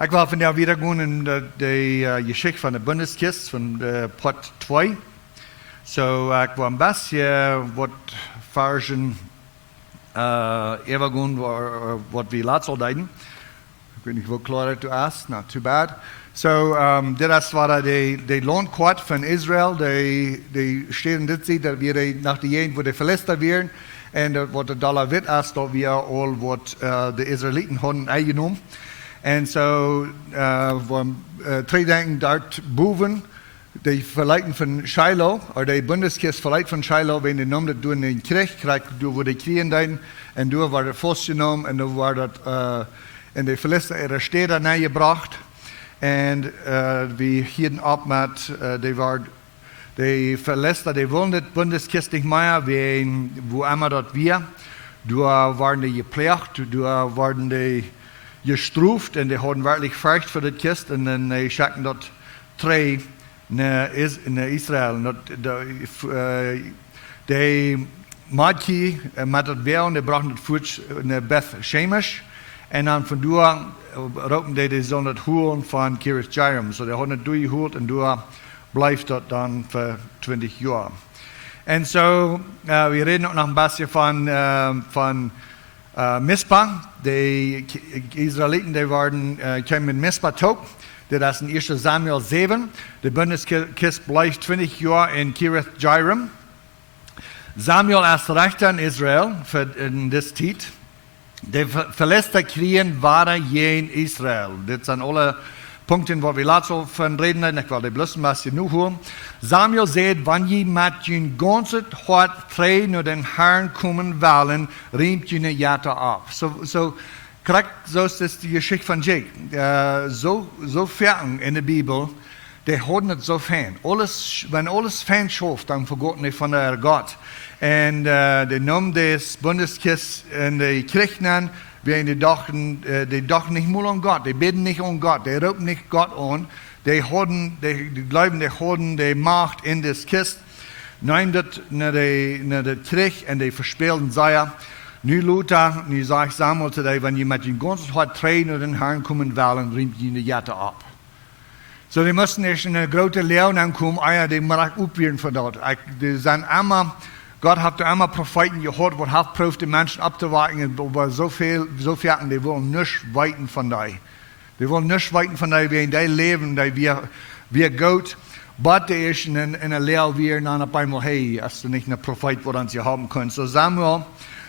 Ik wil vandaag weer gaan in de geschichte van de Bundeskist van pot 2. Ik wil een beetje wat versen even gaan wat we laatst al deden. Ik weet niet hoe klaar het is, not too bad. Dit is wat de loonkort van Israël, die steht in dit ziet, dat we nach de jaren voor de Philister weer. En wat de dollar wit is, dat we al wat de Israëlieten hadden eingenomen. En we twee dingen daarboven, de verleiden van Shiloh, of de Bundeskist verleid van Shiloh, wenn die noemen dat door een Krieg, door de kriegen deed, en door werd het vastgenomen, en door werd het in de Philister ihre steden nagebracht. En we hielden op met, de Philister, die wilden het Bundeskist niet meer, wo immer dat wir, door waren die gepleegd, door waren die gestraft en die hadden werkelijk vecht voor de kist en dan schikken dat twee naar Israël. De maatje met het weer en die brachten het voet naar Beth Shemesh en dan van daar roepen die zullen het horen van Kiriath Jearim. So die hadden het doorgehoord en daar blijft dat dan voor 20 jaar. En we reden ook nog een beetje van Mispa. De Israëlieten die kwamen met Mispa toe. Dat is in 1 Samuel 7. De Bundeskist blijft 20 jaar in Kiriath Jearim. Samuel is rechter in Israël in deze tijd. De Philister kriegen waren geen Israël. Dit zijn alle punten waar we laatst van reden hebben. Ik wil die bloß een beetje nu horen. Samuel zei, wanneer je met je ganze hart trouw naar den Herrn komen willen, riemt je een jata op. Zo is de geschichte van Jake. Zo ver in de Bijbel, die hadden het zo fijn. Wenn alles fijn schoof, dan vergoten die van de God. En die noemen de Bundeskist en de Kirchen, die dachten nicht mal an Gott, die beten nicht an Gott, die roepen nicht Gott an, die glauben, die hadden de Macht in des Kist, nemen dat naar de Krieg en die verspelen zij. Nu Luther, nu sagt Samuel today, wenn je met je ganzen hart trouw naar den Herrn komen willen, riemt je de jette op. So, die moesten eerst in een grote leeuw aankomen, die moet ik opweren voor dat. Die zijn allemaal, Gott hat einmal Propheten gehört, die hat geprüft, die Menschen abzuwarten, aber so viel, die wollen nicht weiten von dir. Die wollen nicht weiten von dir, wie in dein Leben, wie Gott, aber die ist in einer Lehre, wie dann auf einmal, hey, hast du nicht einen Prophet, wo sie haben können. So Samuel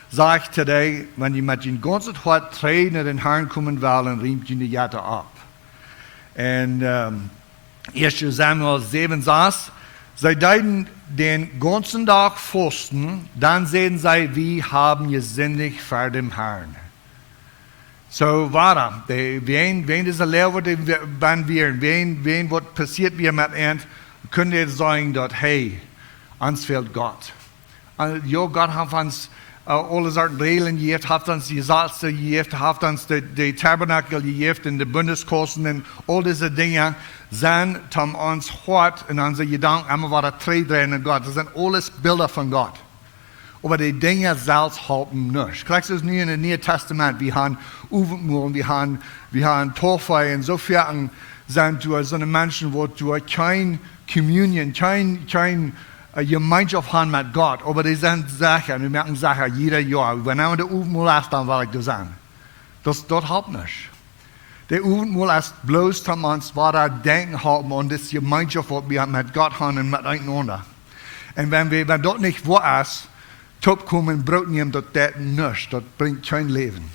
sagt today, wenn die mit den ganzen Hart treu nach den Herrn kommen wollen, riemt die Jette ab. Und 1 Samuel 7 sagt, sie deuten den ganzen Tag fasten, dann sehen sie, wir haben gesündigt vor dem Herrn. So war wenn diese Lehre wenn was passiert wir mit ihnen, können wir sagen, dass, hey, uns fehlt Gott. Ja, Gott hat uns alle Sorten Regeln gegeben, hat uns die Gesetze gegeben, hat uns die Tabernakel gegeben, in die Bundeskosten und all diese Dinge sind um uns hart in unsere Gedanken immer wieder treu drin in Gott. Das sind alles Bilder von Gott. Aber die Dinge selbst halten nicht. Kriegst du es nie in dem Neuen Testament? Wir haben Aufentmuren, wir haben Taufe und so viel sind du so eine Menschen, wo du keine Communion, keine Gemeinschaft haben mit Gott. Aber die sind Sachen, wir merken Sachen jeder Jahr. Wenn wir der Aufentmuren ist, dann will ich das sagen. Das hält nicht. Der Aufentmuren ist bloß, dass wir uns weiter denken haben und das Gemeinschaft, was wir mit Gott haben und miteinander. Und wenn das nicht wahr ist, top kommen, braucht niemand das nicht. Das bringt kein Leben.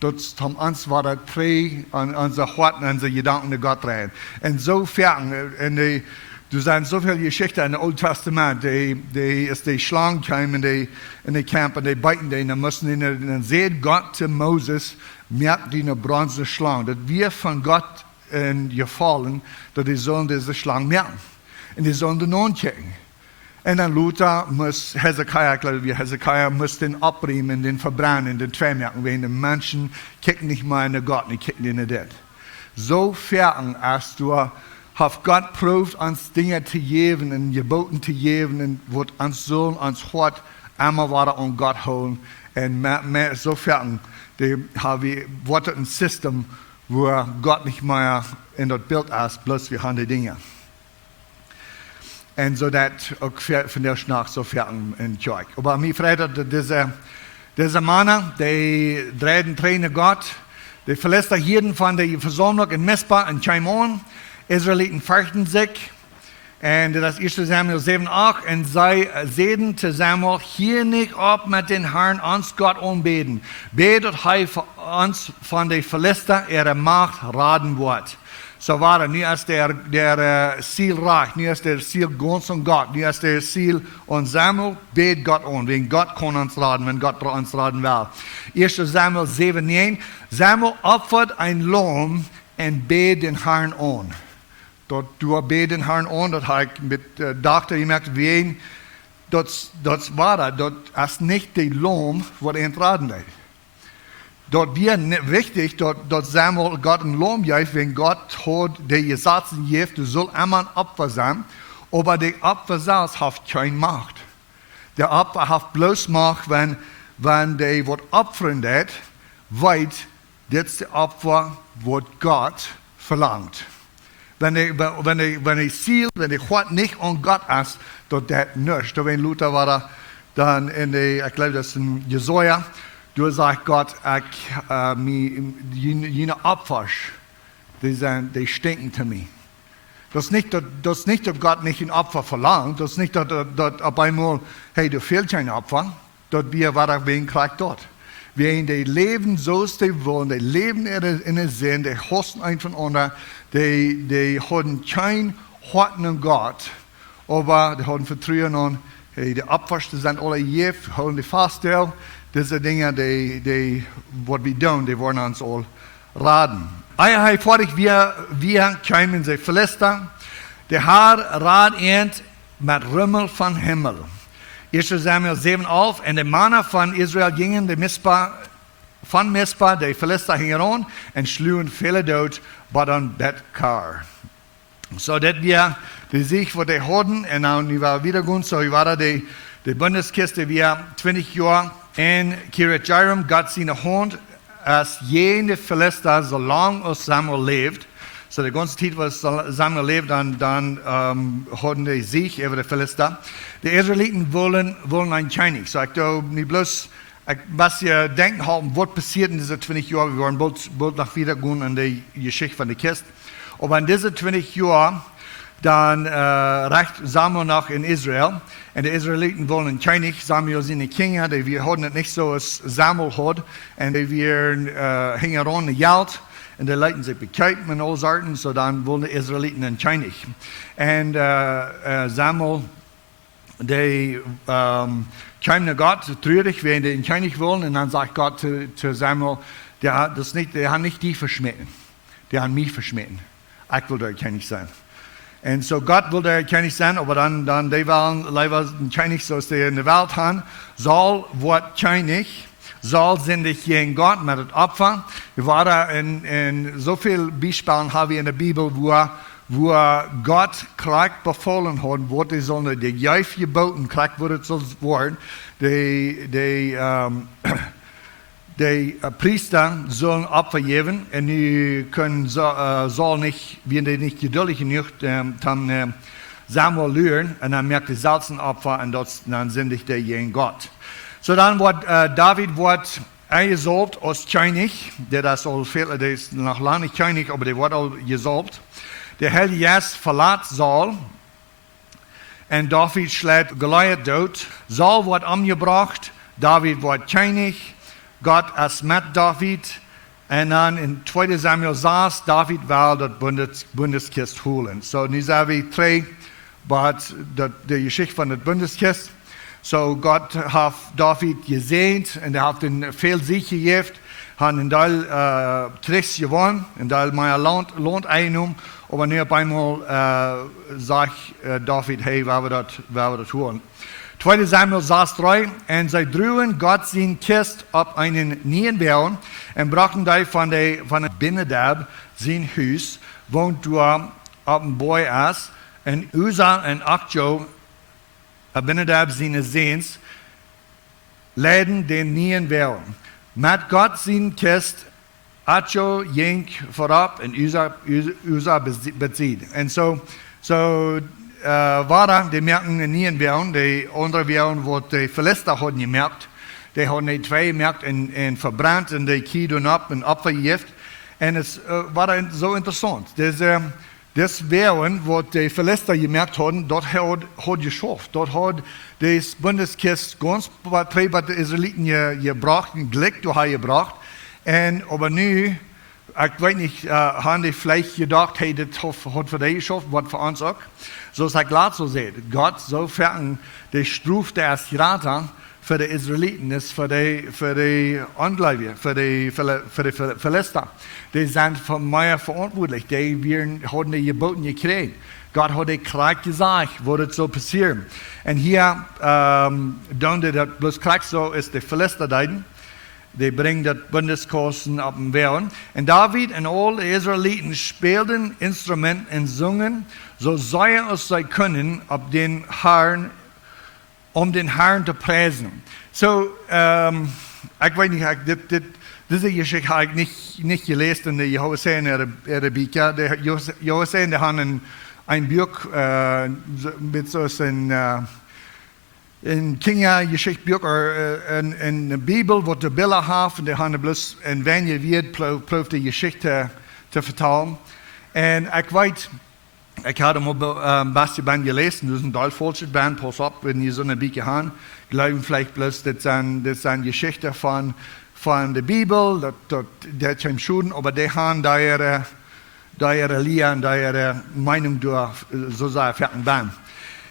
Das haben uns weiter treu an unser Hart und unsere Gedanken in Gott rein. Und so fern, du sagst so viele Geschichten in dem Alten Testament, die Schlangen kamen in die Camp und die beiten die, dann sieht Gott zu Moses, merkt die eine bronzene Schlange, dass wir von Gott gefallen, dass die sollen diese Schlange merken. Und die sollen den anchecken. Und dann Luther muss Hezekiah muss den abbremen, den verbrennen, den Trämerken, weil die Menschen kicken nicht mal in Gott, die kicken in das. So fern, als du hast Gott prüft, uns Dinge zu geben und Geboten zu geben, und wird uns sollen, uns Hort einmal wieder an Gott holen. Und so fern, haben wir ein System, wo Gott nicht mehr in das Bild ist, bloß wir haben die Dinge. Und so dat auch von der Schnack so fertig in Kirche. Aber mir freut diese Männer, die trainen Gott, die verlässt jeden von der Versammlung in Mispa in Chaimon. Israeliten fürchten sich. Und das ist 1. Samuel 7 auch. Und sie sehen zu Samuel, hier nicht ab mit den Herrn, uns Gott anbeten. Betet he für uns von den Philister, ihre Macht raten wird. So war er, nu ist der Ziel reich, nu ist der Ziel ganz und Gott, nu ist der Ziel und Samuel, bet Gott an, wenn Gott kann uns raten, wenn Gott uns raten will. 1. Samuel 7,9, Samuel opfert ein Lamm und bet den Herrn an. Dort du bet den Herrn an, dort habe ich mit dachte, ich merkte, wen, dort war er, dort ist nicht der Lamm, was raten will. Dort wir wichtig, dort Samuel Gott ein Lohn gibt, wenn Gott hat die Gesetze gibt, du sollst immer ein Opfer sein, aber der Opfer selbst hat keine Macht. Der Opfer hat bloß Macht, wenn der was opfern wird, weiß, das ist der Opfer, was Gott verlangt. Wenn der Ziel, wenn der Gott nicht an Gott ist, dort das nicht. Wenn Luther war dann ich glaube, das ist in Jesaja, du sagst Gott, jene Opfer, die stinken zu mir. Das ist nicht, dass Gott nicht ein Opfer verlangt. Das ist nicht, dass auf einmal, hey, du fehlst kein Opfer. Dort wir waren wegen Krieg dort. Wir leben so, die wollen, die leben in der Sinn, die hosten ein von anderen, die haben kein Horten Gott, aber die haben Vertrauen an, hey, die Opfer sind alle Jeff, holen die Faststelle. Diese Dinge, die was wir tun, die wollen uns all raten. Fertig, wir kommen in die Philister. Der Herr rat mit Rümmel von Himmel. 1. Samuel 7 auf, und die Männer von Israel gingen von Mispa, die Philister hingen an und schlugen viele tot, aber dann Betkar. So, dass wir die Sieg, was die hatten, und dann war wieder gut, so war die Bundeskiste, wir 20 Jahre in Kiriath Jearim, Gott seine Hand, als jene Philister, solange Samuel lebt. So die ganze Zeit, was Samuel lebt, dann hatten die Sieg über die Philister. Die Israeliten wollen ein König. So ich glaube nicht bloß, was ihr denken haben, was passiert in diesen 20 Jahren. Wir wollen bald nach wieder gehen in die Geschichte von der Kiste. Aber in diesen 20 Jahren, dann reicht Samuel noch in Israel. Und die Israeliten wollen einen König. Samuel sind die Kinder, die wir hatten nicht so, als Samuel hat. Und die wir hingen an die Geld. Und die Leute sich bekehren und all Sorten. So dann wollen die Israeliten einen König. Und Samuel, die kam zu Gott, traurig, wenn die einen König wollen. Und dann sagt Gott zu Samuel, der hat nicht die verschmähen. Der hat mich verschmähen. Ich will der König sein. Und so Gott will der König sein, aber dann die waren leider ein König, so ist der in der Welt haben. Saul wird König. Saul sind dich gegen Gott mit dem Opfer. Wir waren in so vielen Beispielen haben wir in der Bibel, wo Gott Krieg befohlen hat, wo die sollen die Jäuf geboten, Krieg wurde so worden. Die Priester sollen Opfer geben und die können Saul nicht, wenn die nicht geduldig genug dann Samuel lüren und dann merkt die Salzenopfer und dann sind die gegen Gott. So dann wird David eingesalbt als König, der ist noch lange nicht König, aber der wird auch gesalbt. Der Heilige Geist verlässt Saul und David schlägt Goliath tot. Saul wird umgebracht, David wird König. Gott ist mit David. Und dann in 2. Samuel 6, David will das Bundeskiste holen. So, nu haben wir drei, die Geschichte von der Bundeskiste. So, Gott hat David gesehnt und er hat ihn viel Sieg gegeben, hat einen Teil Tricks gewonnen, einen Teil mehr Land eingenommen. Aber nur einmal sagt David, hey, wer wir das holen. 2. Samuel 6,3, und sie drüben Gott sein Kist auf einen Nienberg und brachten die von Abinadab sein Haus, wohnt dort auf dem Boy ist, und Uza und Achjo, Abinadab seine Sehns, läden den Nienberg. Mit Gott sein Kist Acho ging vorab und Usa bezieht. Und so waren die merken nie in Währung, die andere Währung, wo die Philister haben gemerkt, die haben die zwei gemerkt und verbrannt und die kieden ab und abvergift. Und es war so interessant. Das Währung, wo die Philister gemerkt haben, dort hat geschafft. Dort hat das Bundeskist ganz bei den Israeliten gebracht, ein Glück gebracht. Aber nu, ich weiß nicht, haben die vielleicht gedacht, hey, das hat für die geschafft, was für uns auch. So ist es klar zu sehen. Gott, sofern die Strafe als Rater für die Israeliten ist, für die Ungläubigen, für die Philister. Die sind von mir verantwortlich. Die haben die Gebote gekriegt. Gott hat die Krieg gesagt, wo das so passiert. Und hier, dann das bloß Krieg so ist, die Philister deuten. Die bringen das Bundeskosten auf den Wehren. Und David und alle Israeliten spielten Instrument und singen, so sehr es sie können, auf den Herrn, um den Herrn zu preisen. So, ich weiß nicht, diese Geschichte habe ich nicht gelesen in der Jehoseen ihre Bücher. Die Jehoseen, die haben ein Buch mit so in Kindergeschichtebücher in der Bibel, wo die Bilder haben, und die haben bloß, und wenn ihr wird, probiert die Geschichte zu vertellen. Und ich weiß, ich habe mal Bastian gelesen, das ist ein deutsch-falsches Band, pass auf, wenn ihr so eine Bücher habt, glauben vielleicht bloß, das sind Geschichten von der Bibel, das sind Schuden, aber die haben da ihre Lehre und da ihre Meinung durch, so sagen, fertig Band.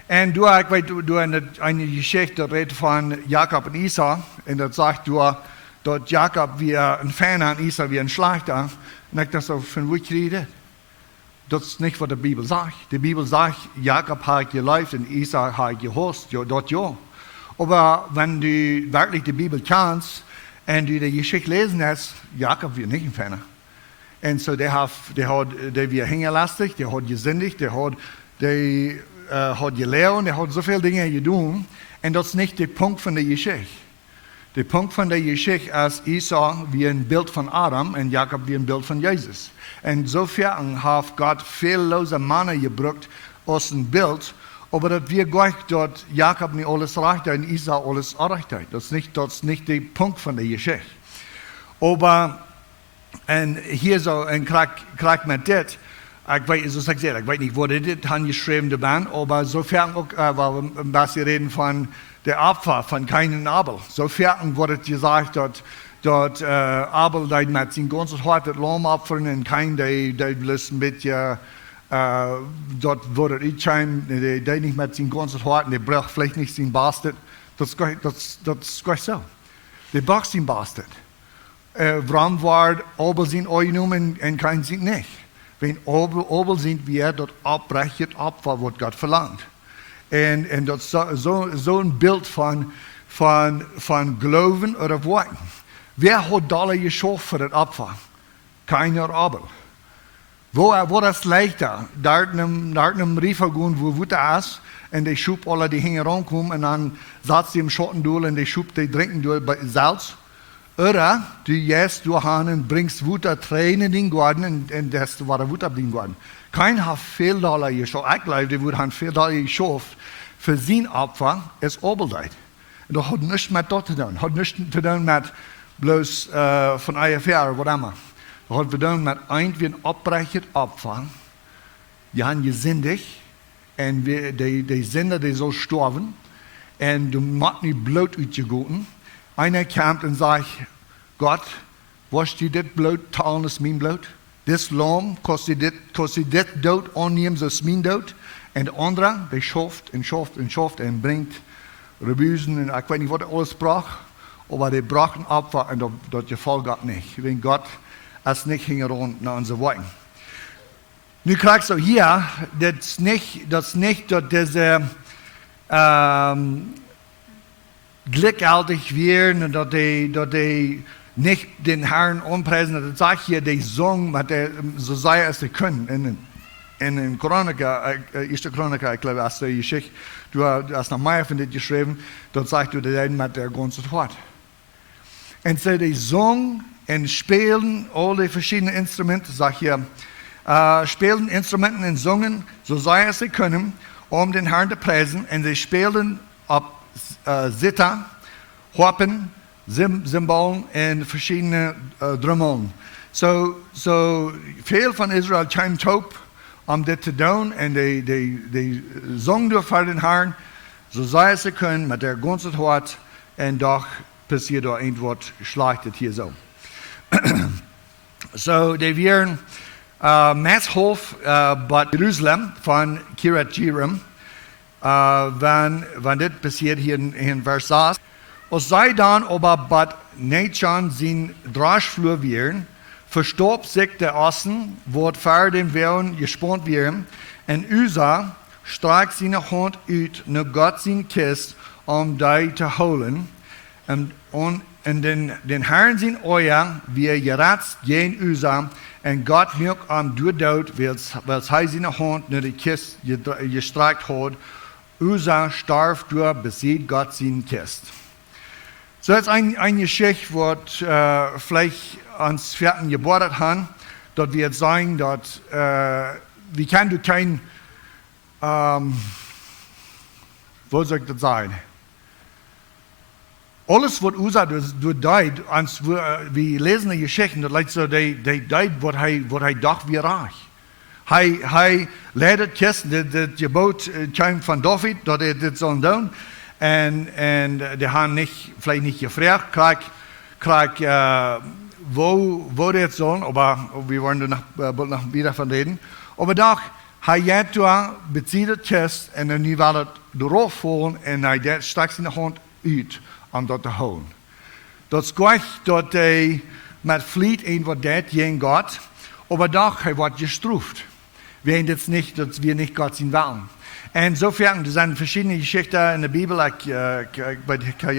Und du eine Geschichte redet von Jakob und Esau, und das sagt dort Jakob wie ein Fan an Esau wie ein Schlachter. Und ich dachte so, von wo ich rede? Das ist nicht, was die Bibel sagt. Die Bibel sagt, Jakob hat gelebt und Esau hat gehorcht, dort ja. Aber wenn du wirklich die Bibel kennst und du die Geschichte lesen hast, Jakob wird nicht ein Fan. Und so der wird hingelastet, der hat gesündigt, der hat gelehrt, der hat so viele Dinge getan. Und das ist nicht der Punkt von der Geschichte. Der Punkt von der Geschichte ist, Esau wie ein Bild von Adam und Jakob wie ein Bild von Jesus. Und insofern hat Gott fehllose Männer gebraucht aus dem Bild, aber das wir gleich dort Jakob nicht alles recht und Esau alles recht hat. Das ist nicht der Punkt von der Geschichte. Aber und hier so ein Krieg mit das, ich weiß nicht, wo das geschrieben ist, aber sofern auch, was wir reden von der Opfer von Kain und Abel. Sofern wurde gesagt, dort Abel der mit seinem ganzen Hort das Lamm opfern und Kain, der bloß ein bisschen, dort wurde der nicht mit seinem ganzen Hort, der braucht vielleicht nicht seinen Bastard. Das ist gleich so. Der braucht seinen Bastard. Warum war Abel sind eingenommen und Kain sind nicht? Wenn Abel sind wir, dort abbrechen Opfer, was Gott verlangt. Und das ist so ein Bild von Glauben oder Worten. Wer hat Dollar geschafft für das Opfer? Keiner Abel. Wo das leichter? Dort in einem Riefer gehen, wo Wutter ist, und die schub alle, die hingen rankommen, und dann saß sie im Schatten durch, und die schub, die trinken durch Salz. Oder du gehst durch und bringst Wutter Tränen in den Garten, und das war der Wutter in den Garten. Kein hat viel Dollar geschafft. Ich glaube, die haben viel Dollar geschafft für sein Opfer, es Abel. Das hat nichts mit dort zu tun. Hat nichts zu tun mit bloß von IFR oder was immer. Das hat zu tun mit irgendwie ein abbrechendes Opfer. Die haben gesündigt, und die Sünder, die so sterben, und du machst nicht Blut ausgegoten. Einer kommt und sagt, Gott, was du das Blut teilen, ist mein Blut? Das Lamm, kostet das Tod annehmen, so ist mein Tod. Und der andere, der schafft und bringt Rebüsen und ich weiß nicht, was er alles braucht, aber die brauchen Opfer und das gefällt Gott nicht. Wenn Gott es nicht hingehauen nach unseren Worten. Nun kriegst du hier, das nicht, dass diese glücklich werden und dass die nicht den Herrn anpreisen. Das sagt hier, die Song, so sei es sie können. In den Chroniker, 1. Chroniker, ich glaube, hast du die Geschichte, du hast noch mehr von das geschrieben, dort sagt du, die mit der ganzen Wort. Und so die Song und spielen alle verschiedenen Instrumente, sag hier, spielen Instrumenten und singen, so sei es sie können, um den Herrn zu preisen. Und sie spielen auf Zither, Harpen, Cymbalen und verschiedene Trommeln. So viel von Israel chimed op om dit te doen en die zong door voor den Herrn, so sei es sie können, mit der ganzen Hort, und doch passiert da irgendwas Schlechtes hier so. So, die wären Maßhof bei Jerusalem von Kiryat Jearim, wenn das passiert hier in Vers 6. Es sei dann aber bei Nachan sein Draschflur wären, verstorb sich der Osten, wo vor dem Wehren gespannt wären, und Usa streckt seine Hand uit nach Gott sein Kist, um die zu holen, und den Herrn sein Euer, wie geratzt gen Usa, und Gott mirk am Dood, weil er seine Hand nach die Kist gestreckt hat. Usa starb durch, besiegt Gott sein Kist. So jetzt eine Geschichte, die vielleicht ans Vierten gebordet haben, dort wir sagen, dort, wie kann du kein, wo soll ich das sagen? Alles, was Usa deut, wir lesen die Geschichten, das leid so, die deut, was er dacht, wie reich. Hij leidet Kist, das Gebot kam von David, dass er das sollen tun. Und die haben vielleicht nicht gefragt, wo die jetzt sollen, aber wir wollen da noch wieder von reden. Aber doch, er hat da bezieht Kist und dann war das darauf fallen und er streckt seine Hand uit, um das zu holen. Das ist gleich, dass er mit Fleet irgendwas das gegen Gott, aber doch, er wird gestraft. Wir haben jetzt nicht, dass wir nicht Gott sein wollen. Insofern, das sind verschiedene Geschichten in der Bibel. Ich habe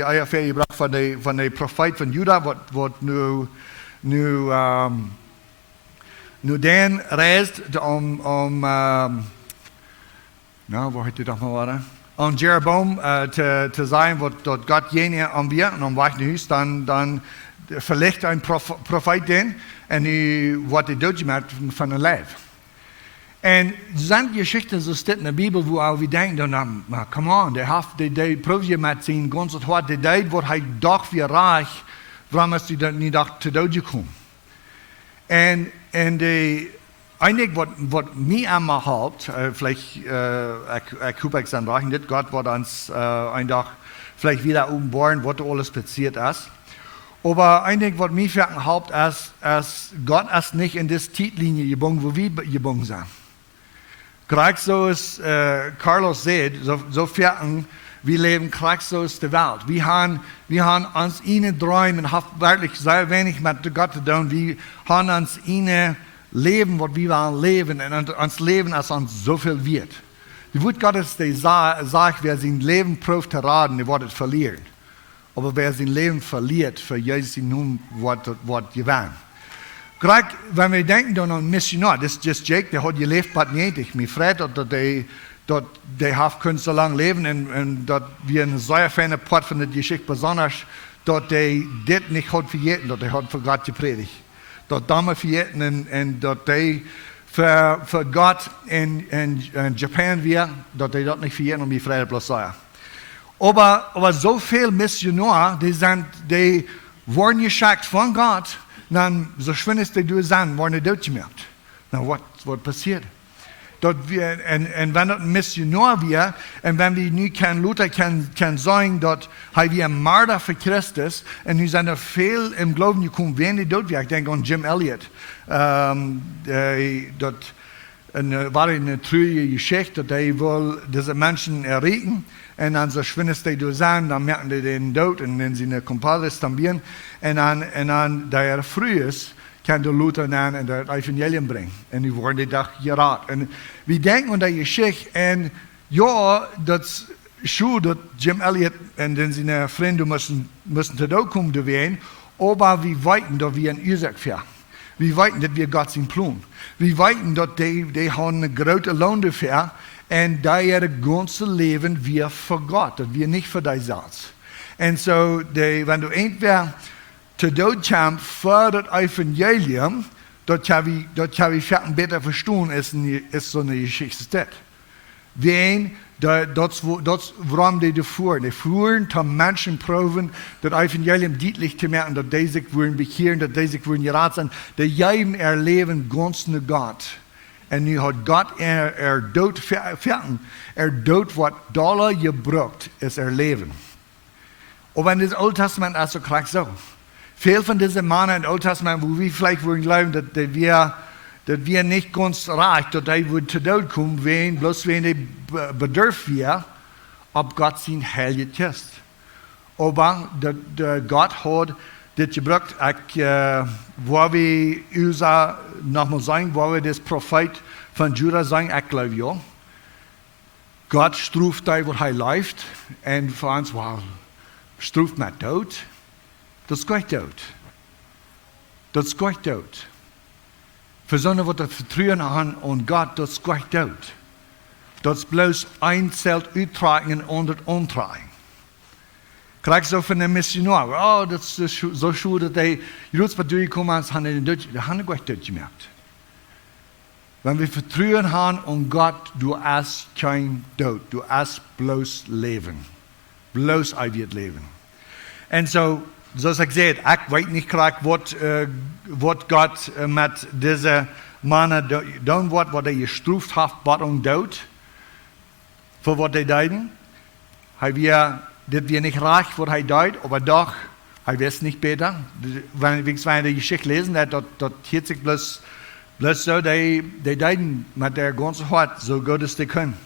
ja gebracht von der Prophet von Juda, was nu den reist, wo hätte ich doch mal war? Um Jeroboam zu sein, was dort Gott jene am wir, und am weichen Hus, dann verlegt ein Prophet den, und was die Deutsche macht von der Leib. Und es sind Geschichten, so steht in der Bibel, wo wir denken, come on, der probiert mit seinem ganzen Hort, der deed, was er doch wie reich, warum ist er nicht zu Tod gekommen? Und eigentlich, was mich einmal halt, vielleicht, ich hoffe, ich sage nicht, Gott wird uns ein Tag vielleicht wieder umbohren, was alles passiert ist. Aber eigentlich, was mich halt, ist, Gott ist nicht in das Titellinie gebunden, wo wir gebunden sind. Gleich so ist, Carlos sagt, sofern wir leben, gleich so ist die Welt. Wir haben uns ihnen Träume und haben wirklich sehr wenig mit Gott zu tun. Wir haben uns ihnen Leben, was wir wollen leben, und uns Leben, als uns so viel wird. Die Wort Gottes, die sagt, wer sein Leben prüft zu raten, der wird es verlieren. Aber wer sein Leben verliert, für Jesus nun wird gewinnen. Gerade wenn wir denken an einen Missionar, das ist just Jake, der hat gelebt bei 90. Mir freut, dass die haben so lange leben und dass wir eine sehr feine Part von der Geschichte besonders, dass die das nicht hat vergessen, dass die hat für Gott gepredigt. Dass damals vergessen und dass die für Gott in Japan wir, dass die das nicht vergessen und mir freut bloß sein. Aber so viele Missionare, die wurden geschickt von Gott, dann, so schön es die sind, wurden die durchgemerkt. Na, was passiert? Und wenn das ein Missionar wäre, und wenn wir nicht Luther kann sagen, dass wir ein Marder für Christus, und wir sind viel im Glauben gekommen, wenn die dort wäre. Ich denke an Jim Elliot. Das war eine traurige Geschichte, dass die wohl diese Menschen erregen. Und dann so schön es die sind, dann merken die den Tod und dann sie eine Kompartis también. Und dann, da er früh ist, kann der Luther dann in das Evangelium bringen. Und die wurden die Tag geraten. Und wir denken an die Geschichte, und ja, das schon, dass Jim Elliot und dann seine Freunde müssen zu Tod kommen, aber wir weiten, dass wir ein Ursache für. Wir weiten, dass wir Gott sein Plan. Wir weiten, dass die haben eine große Lohn dafür, und da ihr ganze Leben wir für Gott, dass wir nicht für dich selbst. Und so, wenn du entweder te dood kwam voor het evangelium, dat kan we veel beter verstaan, is zo'n Geschichte. Wien, dat is waarom die ervoor. Die voeren om mensen proeven dat evangelium duidelijk te maken, dat deze zich worden bekeerd, dat deze zich worden geraad zijn. Die geven er leven ganz naar God. En nu had God dood vechten. Dood wat dollar gebruikt, is leven. Aber in het Oude Testament is het ook zo. Veel van deze mannen in het Oude Testament, wo wir vielleicht wollen glauben, dat wir nicht ganz reich, dat hij wordt te dood komen, bloß wenn hij bedurft wir, op God zijn heilige Geest. Aber God had dit gebruikt, waar we Usa nogmaal zeggen, waar we des Prophet van Juda zeggen, ik geloof ja. God straft hij wat hij leeft, en voor ons, wow, straft met dood. Dat is gleich dood. Dat is gleich dood. Voor zo'n wat het vertrouwen aan God, dat is gleich dood. Dat is bloos einzelt uitdragen en onder ontdragen. Krijg zo van een missionaar. Oh, dat is zo schuld dat hij Joodse partij komen als hij in Duits. Dat hebben we gleich dood gemaakt. Wanneer we vertrouwen aan God, doe es geen dood. Doe es bloos leven. Bloos eeuwig leven. En zo, zoals ik zei, ik weet niet graag wat God met deze mannen doen wordt, wat hij gestraft heeft, wat dood. Voor wat hij deden. Dit weer niet graag wat hij deed, maar doch, hij wist niet beter. Wanneer we de Geschichte lezen, dat hielt zich bloos zo, die deden met der ganze hart, zo goed als die kunnen.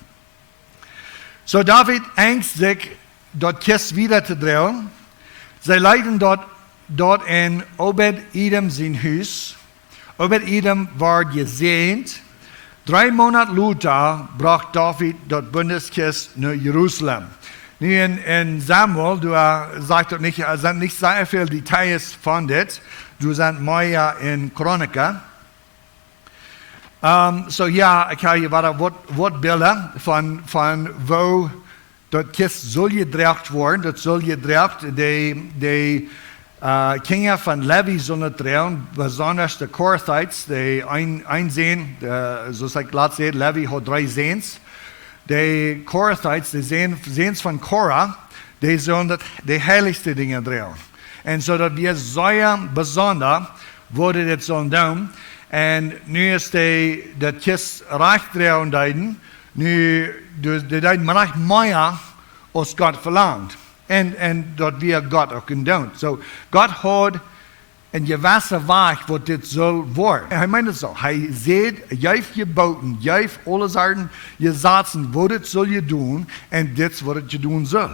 So David angst zich dat kist wieder te drehen. Zij leiden dort in Obed-Edom zijn huis. Obed-Edom werd gezegend. 3 Monate later bracht David dat Bundeskist naar Jeruzalem. Nu in Samuel, du sagt dort nicht, sind nicht sehr viele Details von dit. Du sind mehr in Chroniker. So ja, ik ga je wat beelden van wo dat kist zal gedreigd worden. Dat zal gedreigd. De Kinder van Levi zullen drehen, besonders de Korathites, die een zeen, zoals ik laat zei, Levi had 3 zeens. De Korathites, de zeens van Korah, die zullen de heiligste dingen drehen. En zodat we zeer bijzonder worden dit zullen doen. En nu is dat kist recht drehen deiden, nu de deiden recht meer als God verlangt. En dat we God ook kunnen doen. So, God had een gewassen weg wat dit zal worden. Hij meent het zo. Hij zegt, jij heeft geboten, jij heeft alle zaken gezaten, wat het zal je doen, en dit is wat het je doen zal.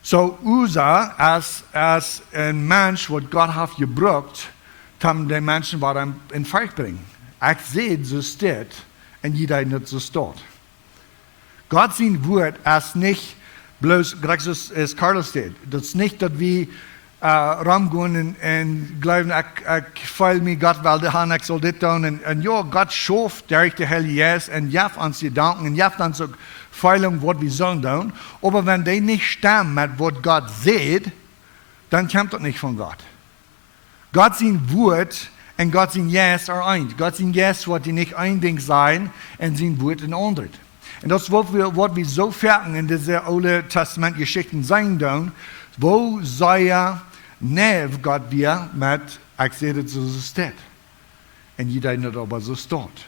So, Uza, als een mens wat God heeft gebruikt, om de mensen wat hem in vrij brengen. Ik zeg, zo staat, en jij niet zo staat. God zijn woord is niet bloos, als Carlos zei, dat is niet dat we ramgaan en geloven, ik feil me God wel de hand, ik zal dit doen. En ja, God schoof durch de Heilige Geest en jaf ons je danken en jaf ons ook feilen wat we zullen doen. Maar wenn die niet stemmen met wat God zegt, dan komt dat niet van God. God zijn woord en God zijn yes er eind. God zijn yes wat die niet één ding zijn en zijn woord een ander. En dat is wat we zo vaak in deze Oude Testament Geschichten zijn doen. Wo zij neef God weer met, ik zeg het zoals het staat. En je deed het aber zo staat.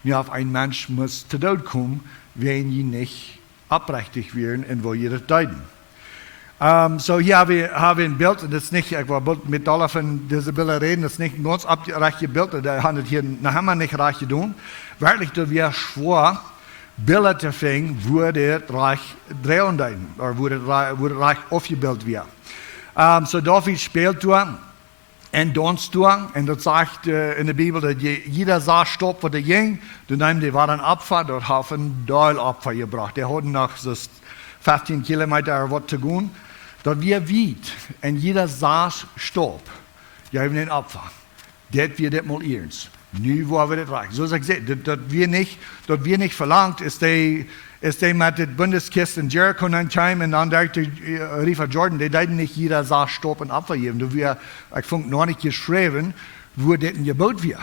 Nu auf een mens moet te dood komen, wenn je niet oprechtig werden en wil je dat deiden. So hier haben wir ein Bild, das ist nicht, ich war mit alle von diesen Bildern reden, das ist nicht ein ganz abgerechtes Bild, da haben wir hier nachher nicht recht getan. Wirklich, da wir schwor, Bilder te vinden, wurde het reich drehen, oder wurde reich aufgebildet wird. So David spielt durch en danst durch, und das sagt in der Bibel, dass jeder sah stopp, wo der ging, dann die waren Opfer, dort haben einen Teilopfer gebracht. Die hatten noch so 15 Kilometer was zu gehen. Dat wir weit, en jeder saß stopp. Je hebt een Opfer. Dat wir dit mal eens. Nu waar we das reich. So sag ich, dass wir nicht verlangt, ist die mit der Bundeskiste in Jericho ankommen und dann dachte Rifa Jordan, die dachten nicht jeder sagt Stopp und abvergeben. Du wir, ich fand noch nicht geschrieben, wo das ein Gebot wäre.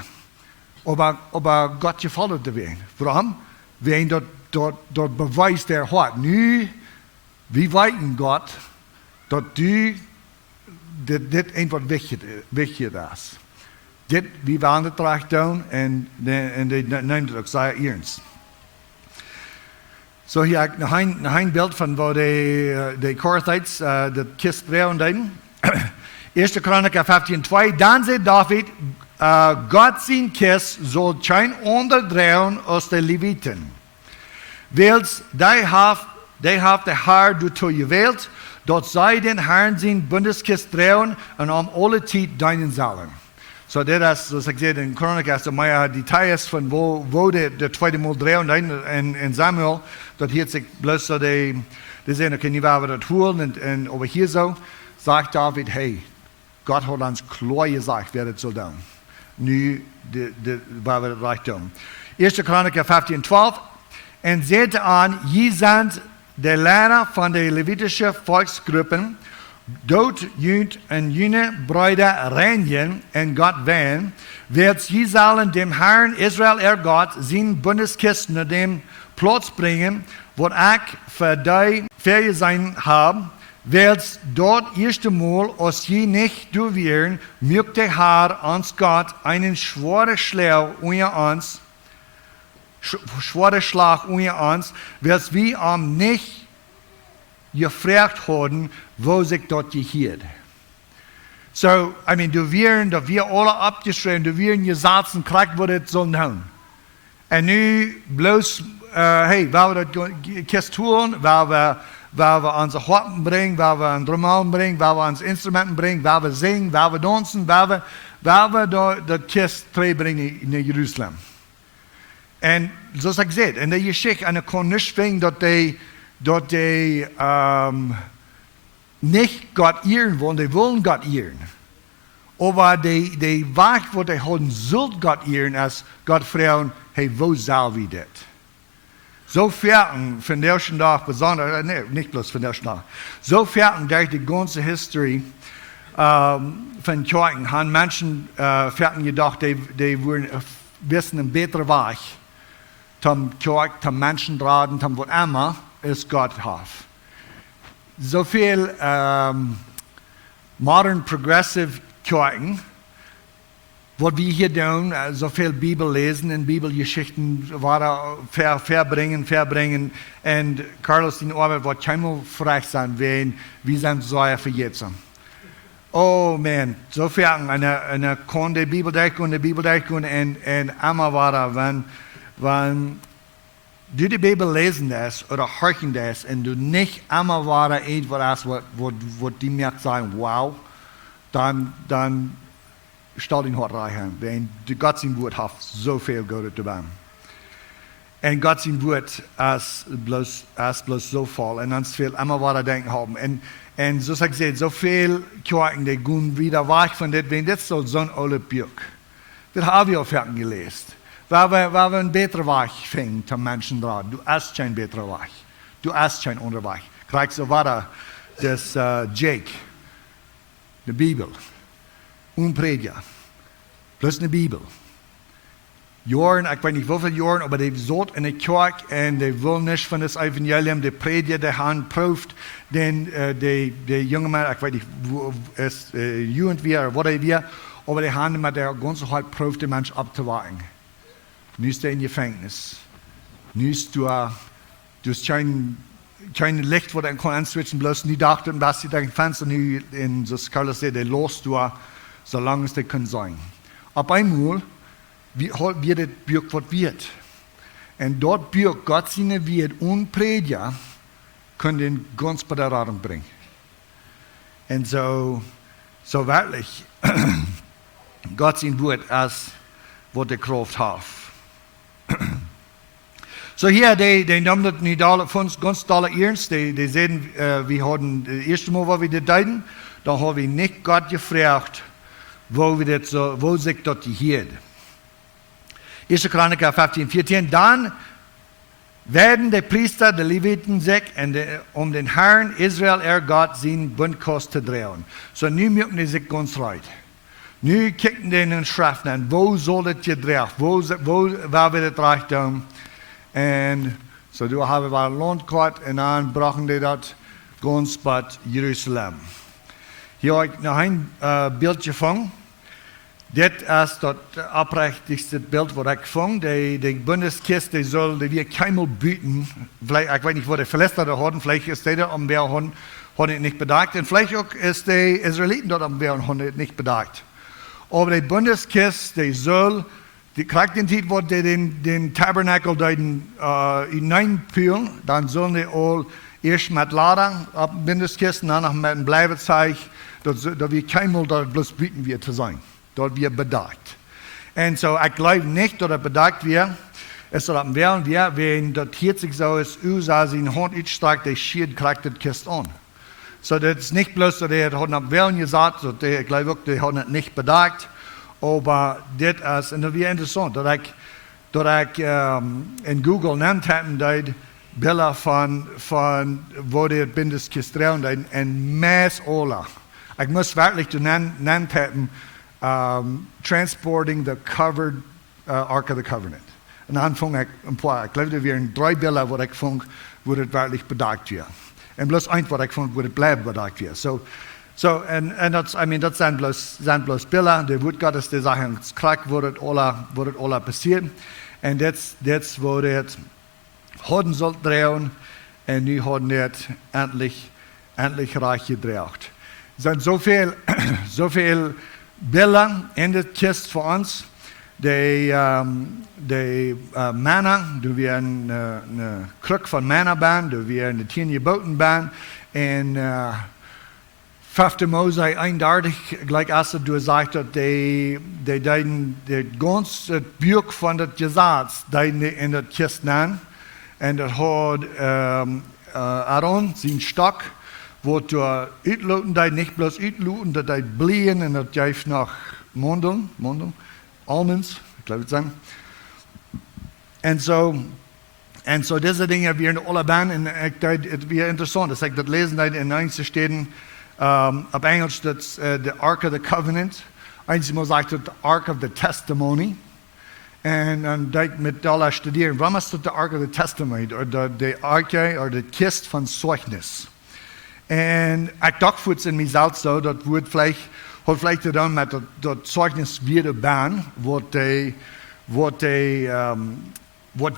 Aber Gott gefällt das wen. Warum? Wen dort beweist der Hort. Nu, wie weiten Gott, dass du, das einfach wichtig ist. Das, wie waren das recht tun und die nehmen das auch sehr ernst. So hier noch ein Bild von wo die Korathites das Kist drehen deuten. 1. Chroniker 15,2. Dann sagt David, Gott sein Kist soll kein unterdrehen aus den Leviten. Wels, die haft der Herr dazu gewählt, dort sei den Herrn sein Bundeskist drehen und alle Zeit deinen Sallen. So das ist, was ich sehe, in Chronik ist mehr Details von wo der zweite Mal drehen in Samuel, dort hier sich bloß so die sehen, okay, nie werden wir das holen und aber hier so, sagt David, hey, Gott hat uns klar gesagt, wer das soll tun. Nu, werden wir das recht tun. 1. Chroniker 15,12. Und seht an, je sind die Lehrer von den levitischen Volksgruppen, dort jünt und jene Brüder reinigen und Gott wählen, wird sie sollen dem Herrn Israel, Gott, sein Bundeskist nach dem Platz bringen, wo ich für die Ferien sein habe, wird dort erst einmal, als je nicht du werden, möchte Herr uns Gott einen schweren Schlag unter uns, schwere Schlag unter uns, wird wir nicht gefragt haben, wo sich dort gehielt. So, du wirst, da wir alle abgeschrieben, du wirst gesagt, kriegt, wo das sollen tun. Und nu bloß, hey, weil wir das Kist tun, weil wir unsere Horten bringen, weil wir ein Drumherum bringen, weil wir unsere Instrumenten bringen, weil wir singen, weil wir tanzen, weil wir das Kist bringen in Jerusalem. Und so sagt es, in der Geschichte, eine kann nicht finden, dass die nicht Gott ehren wollen, die wollen Gott ehren. Aber die Weg, wo die haben, soll Gott ehren, als Gott fragen, hey, wo soll wir das? So fertig von der Tag, besonders, nicht bloß von der Tag, so fertig durch die ganze History von Kirchen, haben Menschen fertig gedacht, die würden wissen, ein besserer Weg, zum Kirch, zum Menschen draden, zum was immer, ist Gott hat. So viel modern progressive Kirchen, was wir hier tun, so viel Bibel lesen und Bibelgeschichten verbringen. Und Carlos, in Arbeit wird keinmal frech sein, wie sind so für jetzt. Oh man, so viel, eine kann die Bibel durchgehen und einmal war da, wenn du die Bibel lesen das oder horchen das und du nicht einmal war da etwas, wo die mir sagen, wow, dann stell ihn heute rein, wenn Gott sein Wort hat so viel Gutes dabei. Und Gott sein Wort ist bloß so voll und ganz viel einmal war da denken haben. Und so sag ich, so viel Kirchen, die gehen wieder weg von dem, wenn das so ein altes Buch. Das habe ich auf Herzen gelesen. Weil wir ein besserer Weg finden zum Menschen dran. Du hast kein besserer Weg. Du hast kein anderer Weg. Kriegst du weiter das Jake, die Bibel, und Prediger, plus eine Bibel. Jahren, ich weiß nicht wie viele Jahren, aber die sind in der Kirche und die wollen nicht von das Evangelium, die Prediger, der Hand prüft, denn der junge Mann, ich weiß nicht, wo es Jugend wir oder was wir, aber die Hand mit der ganzen Zeit prüft, den Mensch abzuwarten. Nu ist er in Gefängnis. Nu ist du hast kein Licht, wo du answitchen bloß nie dachten, dass sie da im Fenster nie in das Carlos sagt, der los du, solange es der kann sein. Ab einmal wird das Buch was wird. Und dort Buch Gott seine wird und Prediger können den ganz bei der Radung bringen. Und so wirklich, Gott sein Wort als was der Kraft hat. So hier, die nehmen das nicht ganz ernst. Die sehen, wir haben das erste Mal, wo wir das deuten, dann haben wir nicht Gott gefragt, wo sich das hielt. 1. Chroniker 15, 14. Dann werden die Priester, die Leviten sich um den Herrn Israel, Gott, seinen Bundkost zu drehen. So, nun müssen die sich ganz rein. Nun kicken die in den Schriften an, wo soll das gedreht, wo war wir das recht tun. Und so, du haben wir ein Land gehabt und dann brauchen die das ganz bei Jerusalem. Hier habe ich noch ein Bild gefunden. Das ist das aufrichtigste Bild, das ich gefunden habe. Die Bundeskiste, die soll wir keinmal bieten. Vielleicht, ich weiß nicht, wo die Verlässer haben, vielleicht ist der da am Wehr nicht bedacht. Und vielleicht auch ist die Israeliten dort am Wehr nicht bedacht. Aber die Bundeskiste, die kriegt den Titel, wo die den Tabernakel hineinführen, dann sollen die all erst mit Laden ab Bundeskisten, dann mit einem Bleibezeug, da wir keinmal dort bloß bieten wir zu sein. Dort wir bedacht. Und so, ich glaube nicht, dass er bedacht wird. Es soll am Werden wir, wenn das hier sich so ist, USA seine Hand ausstreckt, der schiert, kriegt das Kist an. So, das ist nicht bloß, dass er hat am Werden gesagt, so, ich glaube auch, der hat nicht bedacht. Aber das ist, und das wäre interessant, dass ich in Google nennt hätten, die Bilder von wo der Bundeskist drin ist, in Mass Ola. Ich muss wirklich nennen hätten, transporting the covered Ark of the Covenant. Und dann fing ich ein paar, ich glaube, da wären 3 Bilder, wo ich fand, wo das wirklich bedacht wird. Und bloß eins, was ich fand, wo das bleibt bedacht wird. So, das sind bloß Bilder, der Wort Gottes, die sagen, es kriegt, wo das alles passiert. Und das, wo das Hoden soll drehen, und nu haben das endlich reich gedreht. Es sind so viel Bilder in der Kiste für uns. Die Manna, du wir eine Krug von Manna bauen, du wir eine 10 geboten bauen. Und 5. Mose eindeutig, gleich als du sagst, dass die ganze Buch von der Gesetz in der Kiste an. Und das hat Aaron, sein Stock, wo du uitloten, die nicht bloß uitloten, dat die bliehen en dat geeft nog Mandeln, Almonds, ich glaube sagen. Und so diese Dinge werden alle ban und es wäre interessant, dass ich das lesen in einzelnen Städten, auf Englisch, das the Ark of the Covenant, einmal sagt das the Ark of the Testimony. Und dann mit alle studieren, warum ist das the Ark of the Testimony, oder die Arke, oder die Kiste von Zeugnis. Und ich dachte in mir selbst so, das wird vielleicht dann mit dem Zeugnis wieder bauen, was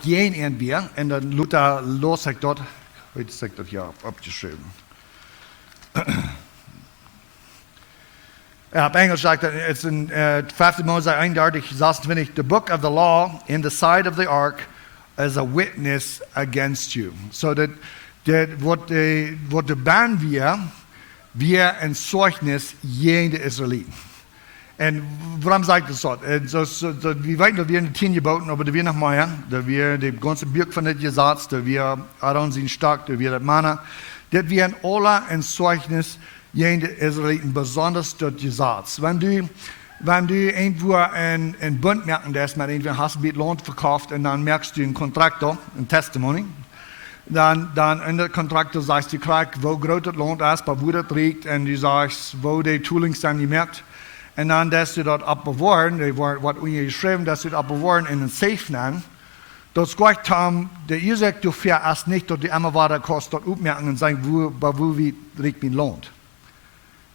gehen wir. Und dann Luther los sagt dort, heute sagt das hier abgeschrieben. Auf Englisch sagt er, es in 5. Mose eindeutig, 26, the book of the law in the side of the ark as a witness against you. So that wat de baan wir ein Zeugnis gegen die Israeliten. Und warum sagt das so? Wir weten, dass wir eine 10 gebaut, aber da wir noch mehr, da wir die ganze Buch von dem Gesetz, da wir Aaron sind stark, da wir das Manna, dass wir ein Zeugnis gegen die Israeliten, besonders das Gesetz. Wenn du irgendwo einen Bund merken, der ist mal irgendwie ein Hassenbiet Land verkauft und dann merkst du einen Kontraktor, ein Testimony, dann in der Kontrakt sagst du, wo groß das Land ist, wo das liegt, und du sagst, wo die Toolings sind gemerkt. Und dann, dass du das abbewahren, was geschrieben, dass du das abbewahren in den Safe nennen. Das geht um, der ihr sagt, du fährst nicht, dass die einmal weiter kostet, dort aufmerken und sagen, wo liegt mein Land.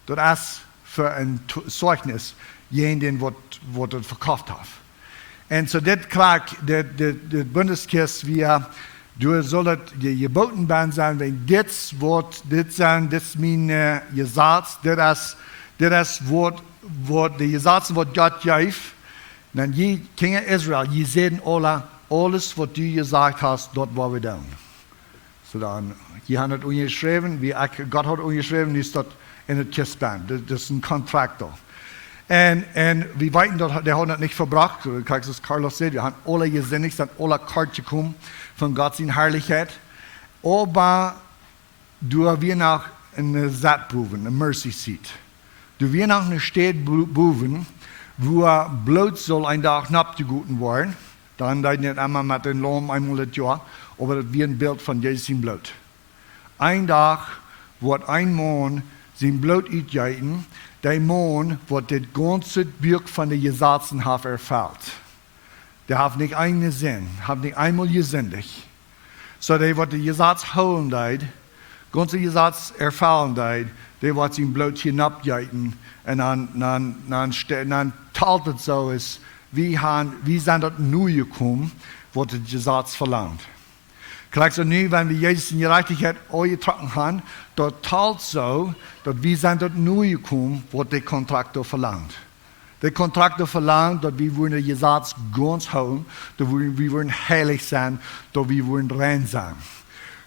Das ist für ein Zeugnis, jenen, was das verkauft hat. Und so, das kriegt der Bundeskirche, du sollst die geboten sein, wenn das mein Gesetz, das die Gesetze, was Gott gibt, dann die Kinder Israel, die sehen alles, was du gesagt hast, dort wo wir tun. So dann, die haben das geschrieben, wie Gott hat geschrieben, ist das in der Kiste. Das ist ein Kontraktor. Und wir weiten, der hat das nicht verbracht, so kann es Carlos sehen, wir haben alle gesehen, sind alle kart gekommen von Gottes Herrlichkeit. Aber du wirst noch eine Sattbuven, eine Mercy Seat. Du wirst noch eine Städtbuven, wo Blut soll ein Tag abgeguten werden. Dann da nicht einmal mit den Lamm einmal das Jahr, aber das wie ein Bild von Jesus im Blut. Ein Tag wird ein Mann sein Blut uitgeiten, der Mann wird das ganze Buch von der Gesetzen erfüllt. Der hat nicht einen Sinn, hat nicht einmal gesündigt. So der wird die Gesetz holen, ganze Gesetz erfüllen, der wird sein Blut hinabgeiten und dann teilt es so ist, wie sind das neu gekommen, was das Gesetz verlangt. Gleich so nie, wenn wir Jesus in Gerechtigkeit getroffen haben, dort teilt so, dass wir sind dort neu gekommen, was der Kontrakt verlangt. Der Kontrakt verlangt, dass wir das Gesetz ganz holen, dass wir heilig sein, dass wir rein sein.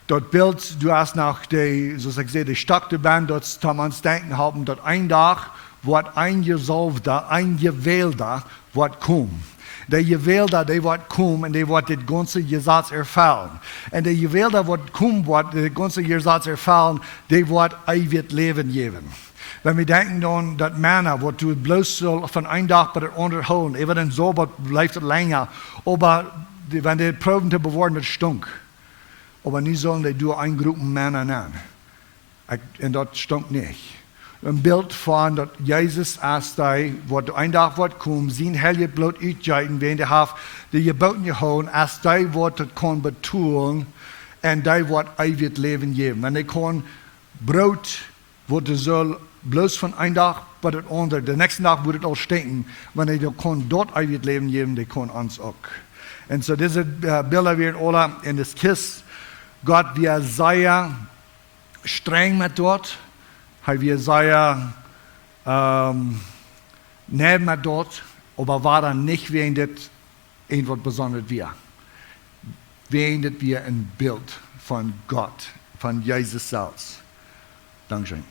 Dort Bild, du hast nach der, so ich sehe, die starke Band, dort kann man uns denken haben, dass ein Tag wird ein Gesalbter, ein Gewählter wird kommen. Der Gewählter, der wird kommen und der wird das ganze Gesetz erfüllen. Und der Gewählter wird kommen, wird das ganze Gesetz erfüllen, der wird ewig Leben geben. Wenn wir denken dann, dass Männer, wo du bloß von einem Tag bei der anderen holen, eben dann so bleibt es länger, aber wenn die Proben zu bewahren, das stunk. Aber nie sollen die durch eine Gruppe Männer nehmen. Und das stunk nicht. Ein Bild von, dass Jesus erst da, wo ein Tag wird kommen, sein heiliges Blut uitgeiten, wenn der hat die Geboten geholt, erst da wird das kann betonen, und da wird ewig Leben geben. Wenn er kann Brot, wird er soll bloß von einem Tag bei der anderen, der nächsten Tag wird es auch stinken, wenn er kann dort ewig Leben geben, der kann uns auch. Und so diese Bilder werden alle in das Kiss, Gott, wir sehr streng mit dort, wir sehr neben mit dort, aber war dann nicht wegen das etwas Besonderes wir. Wegen das wir ein Bild von Gott, von Jesus selbst. Dankeschön.